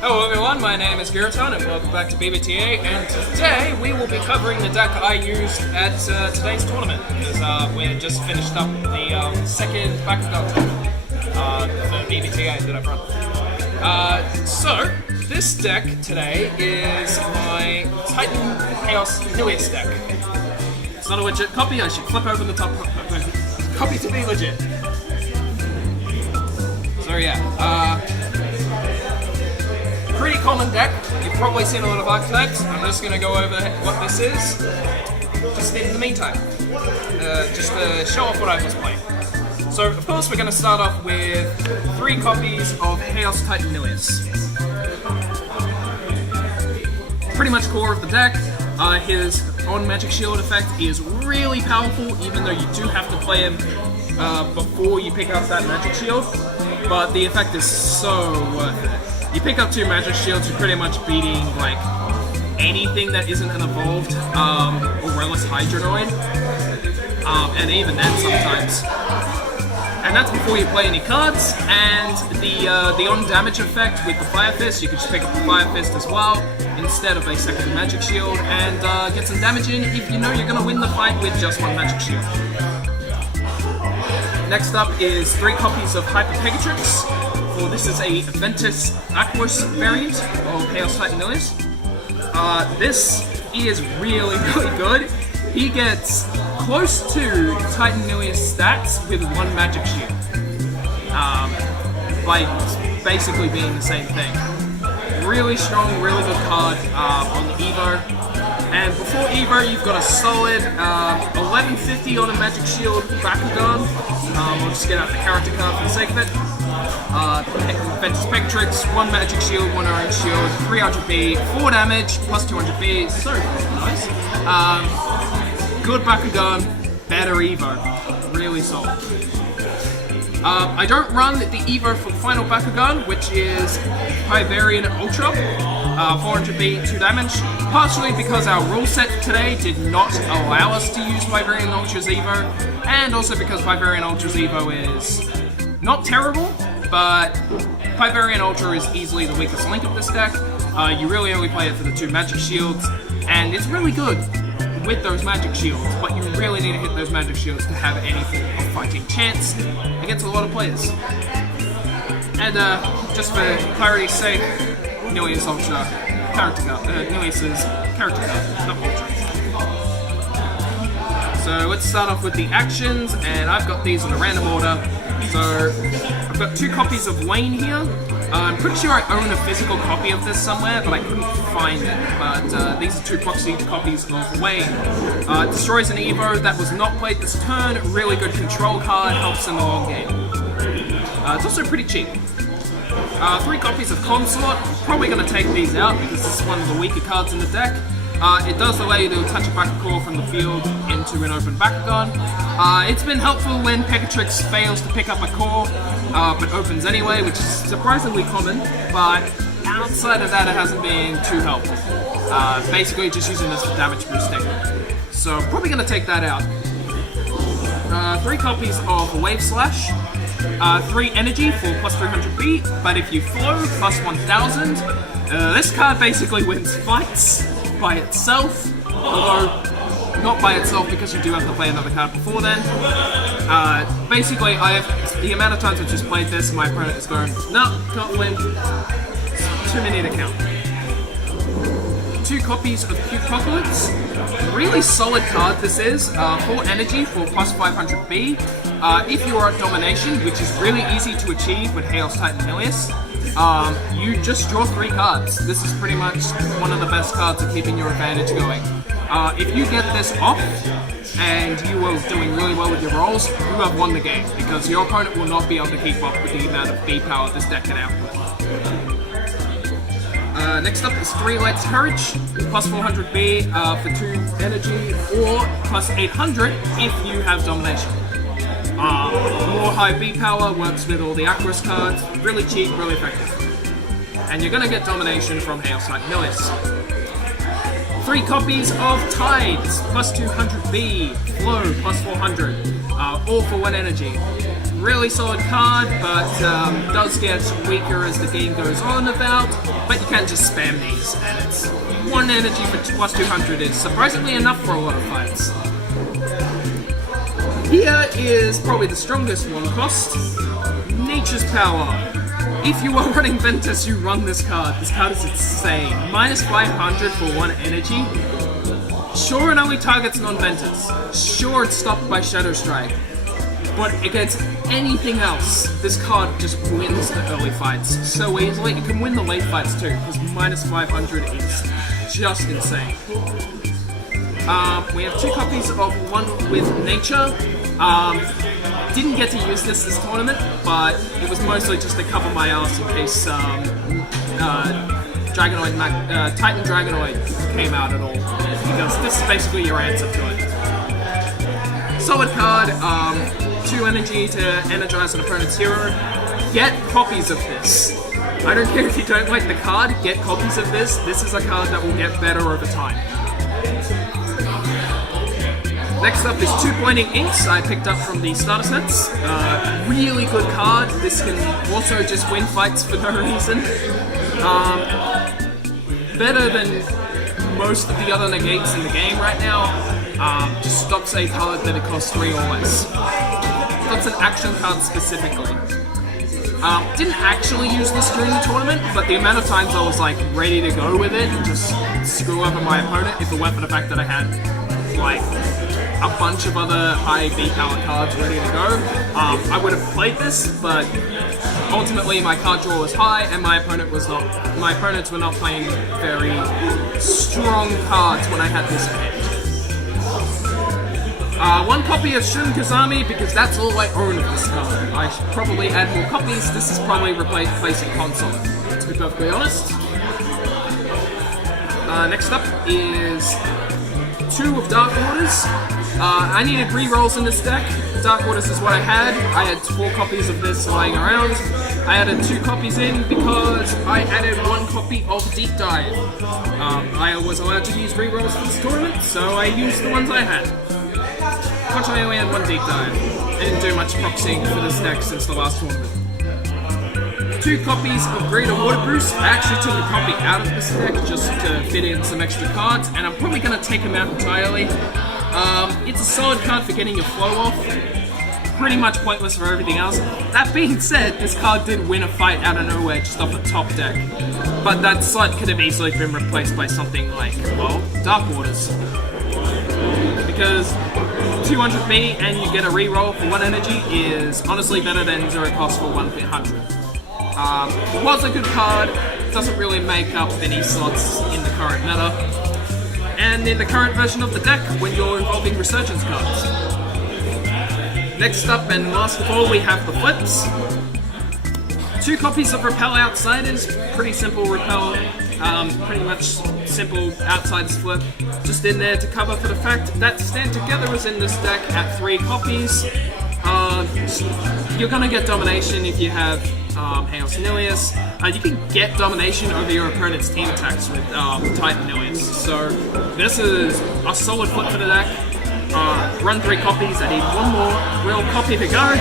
Hello everyone, my name is Giraton and welcome back to B.B.T.A. and today we will be covering the deck I used at today's tournament because we had just finished up the second Bakugan tournament for B.B.T.A. that I've run. So, this deck today is my Titan Haos Nillious deck. It's not a legit copy, I should flip open the top copy to be legit. So yeah, pretty common deck. You've probably seen a lot of archetypes. I'm just going to go over what this is, just in the meantime, just to show off what I was playing. So, of course, we're going to start off with 3 copies of Haos Titan Nillious. Pretty much core of the deck. His on Magic Shield effect is really powerful, even though you do have to play him before you pick up that Magic Shield. But the effect is so worth it. You pick up 2 Magic Shields, you're pretty much beating, like, anything that isn't an evolved, Aurelus Hydronoid. And even then sometimes. And that's before you play any cards, and the on-damage effect with the Fire Fist, you can just pick up the Fire Fist as well, instead of a second Magic Shield, and get some damage in if you know you're going to win the fight with just 1 Magic Shield. Next up is 3 copies of Hyper Pegatrix. This is a Ventus Aquos variant of Haos Titan Nillious. This is really, really good. He gets close to Titan Nillious stats with 1 Magic Shield. By basically being the same thing. Really strong, really good card on the Evo. And before Evo, you've got a solid 1150 on a Magic Shield Bakugan. We'll just get out the character card for the sake of it. Ventus Pegatrix, 1 Magic Shield, 1 Orange Shield, 300B, 4 damage, plus 200B, so nice. Good Bakugan, better Evo, really solid. I don't run the Evo for the final Bakugan, which is Hyvarian Ultra, 400B, 2 damage, partially because our rule set today did not allow us to use Hyvarian Ultra's Evo, and also because Hyvarian Ultra's Evo is not terrible, but Hyvarian Ultra is easily the weakest link of this deck. You really only play it for the 2 Magic Shields, and it's really good with those Magic Shields, but you really need to hit those Magic Shields to have anything of fighting chance against a lot of players. And just for clarity's sake, Nillious Ultra character card, Nillious' character card, not Ultra. So let's start off with the actions, and I've got these in a random order. So, I've got 2 copies of Wayne here. I'm pretty sure I own a physical copy of this somewhere, but I couldn't find it. But these are 2 proxy copies of Wayne. Destroys an Evo that was not played this turn. Really good control card, helps in the long game. It's also pretty cheap. 3 copies of Consort. Probably going to take these out because this is one of the weaker cards in the deck. It does allow you to attach a Bakugan from the field into an open Bakugan. It's been helpful when Pegatrix fails to pick up a core, but opens anyway, which is surprisingly common, but outside of that it hasn't been too helpful. Basically just using this for damage boosting. So probably going to take that out. 3 copies of Wave Slash. 3 energy for plus 300B, but if you flow, plus 1000. This card basically wins fights by itself, although not by itself because you do have to play another card before then. Basically, the amount of times I've just played this, my opponent is going, no, can't win, it's too many to count. 2 copies of Apocalypse. Really solid card this is. 4 energy for plus 500B. If you are at Domination, which is really easy to achieve with Haos Titan Nillious, you just draw 3 cards. This is pretty much one of the best cards at keeping your advantage going. If you get this off, and you are doing really well with your rolls, you have won the game, because your opponent will not be able to keep up with the amount of B power this deck can output. Next up is 3 Lights Courage, plus 400B for 2 energy, or plus 800 if you have Domination. More high B power, works with all the Aquos cards, really cheap, really effective. And you're going to get Domination from Haos Titan Nillious. 3 copies of Tides, plus 200B, Flow, plus 400, all for 1 energy. really solid card, but does get weaker as the game goes on about. But you can't just spam these, and it's 1 energy for plus 200 is surprisingly enough for a lot of fights. Here is probably the strongest one cost, Nature's Power. If you are running Ventus, you run this card. This card is insane. Minus 500 for 1 energy. Sure, it only targets non-Ventus. Sure, it's stopped by Shadow Strike. But against anything else, this card just wins the early fights so easily. It can win the late fights too, because minus 500 is just insane. We have 2 copies of one with Nature. Didn't get to use this tournament, but it was mostly just to cover my ass in case Titan Dragonoid came out at all, because this is basically your answer to it. Solid card, 2 energy to energize an opponent's hero. Get copies of this. I don't care if you don't like the card, get copies of this. This is a card that will get better over time. Next up is 2 Pointing Inks I picked up from the starter sets. Really good card. This can also just win fights for no reason. Better than most of the other negates in the game right now. Just stops a card that it costs 3 or less. That's an action card specifically. Didn't actually use this during the tournament, but the amount of times I was like ready to go with it and just screw over my opponent if it weren't for the fact that I had like a bunch of other high B power cards ready to go. I would have played this, but ultimately my card draw was high and my opponents were not playing very strong cards when I had this in hand. 1 copy of Shun Kazami because that's all I own of this card. I should probably add more copies. This is probably replacing Console, to be perfectly honest. Next up is 2 of Dark Waters. I needed rerolls in this deck. Dark Waters is what I had. I had 4 copies of this lying around. I added 2 copies in because I added 1 copy of Deep Dive. I was allowed to use rerolls for this tournament, so I used the ones I had. Unfortunately, I only had 1 Deep Dive. I didn't do much proxying for this deck since the last tournament. 2 copies of Greater Water Boost. I actually took a copy out of this deck just to fit in some extra cards, and I'm probably going to take them out entirely. It's a solid card for getting your flow off. Pretty much pointless for everything else. That being said, this card did win a fight out of nowhere just off the top deck. But that slot could have easily been replaced by something like, well, Dark Waters. Because 200B and you get a reroll for 1 energy is honestly better than 0 cost for 100. It was a good card, doesn't really make up any slots in the current meta. And in the current version of the deck, when you're involving Resurgence cards. Next up and last of all, we have the flips. 2 copies of Repel Outsiders, pretty simple Repel, pretty much simple Outsiders flip. Just in there to cover for the fact that Stand Together is in this deck at 3 copies. You're gonna get Domination if you have Haos Nillious. You can get Domination over your opponent's team attacks with Titan Nillious. So this is a solid flip for the deck. Run 3 copies, I need 1 more real copy to go.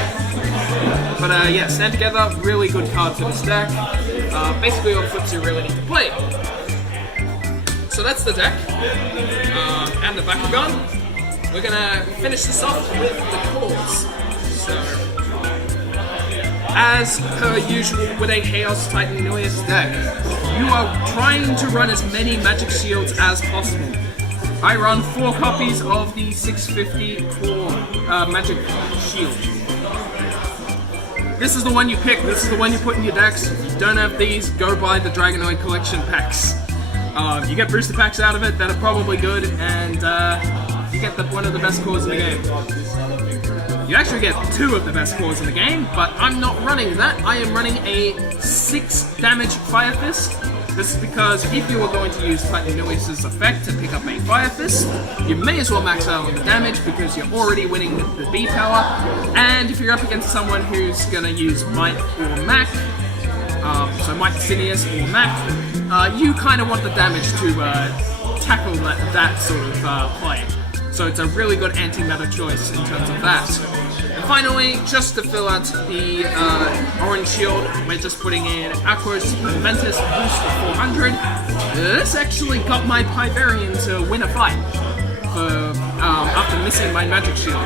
But yeah, Stand Together, really good card for this deck. Basically all the flips you really need to play. So that's the deck, and the Bakugan. We're gonna finish this off with the cores. So, as per usual with a Haos Titan Nillious deck, you are trying to run as many magic shields as possible. I run 4 copies of the 650 core magic shield. This is the one you pick, this is the one you put in your decks. If you don't have these, go buy the Dragonoid collection packs. You get booster packs out of it that are probably good, and you get one of the best cores in the game. You actually get 2 of the best cores in the game, but I'm not running that. I am running a 6 damage Fire Fist. This is because if you were going to use Titan Nillious' effect to pick up a Fire Fist, you may as well max out on the damage because you're already winning with the B power. And if you're up against someone who's going to use Might or Mac, so Might Sinius or Mac, you kind of want the damage to tackle that sort of play. So it's a really good anti-meta choice in terms of that. Finally, just to fill out the orange shield, we're just putting in Aquos Ventus Boost for 400. This actually got my Pyvarian to win a fight for, after missing my magic shield.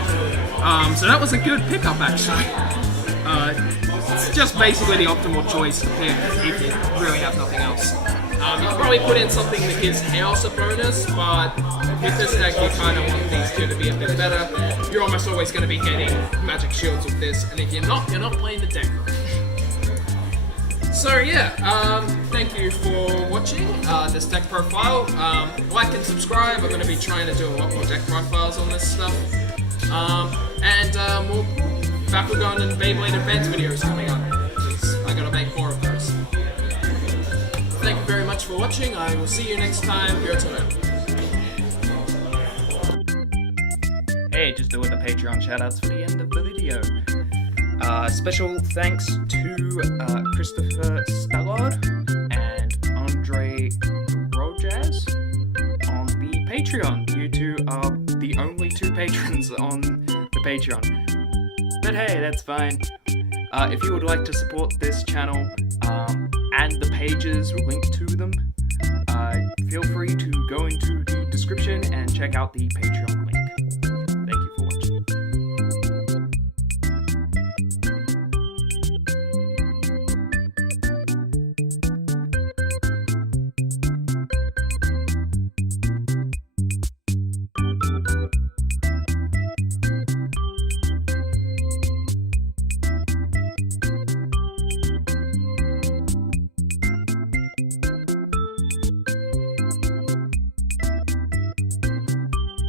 So that was a good pickup actually. It's just basically the optimal choice to pick if you really have nothing else. You can probably put in something that gives Haos a bonus, but with this deck you kind of want these two to be a bit better. You're almost always going to be getting magic shields with this, and if you're not playing the deck. So yeah, thank you for watching this deck profile. Like and subscribe. I'm going to be trying to do a lot more deck profiles on this stuff. And more Bakugan and Beyblade Advance videos coming up, because I gotta make more of those. Thank you very much for watching. I will see you next time. Giraton out. Hey, just doing the Patreon shoutouts for the end of the video. Special thanks to Christopher Stallard and Andre Rojaz on the Patreon. You two are the only two patrons on the Patreon. But hey, that's fine. If you would like to support this channel and the pages linked to them, feel free to go into the description and check out the Patreon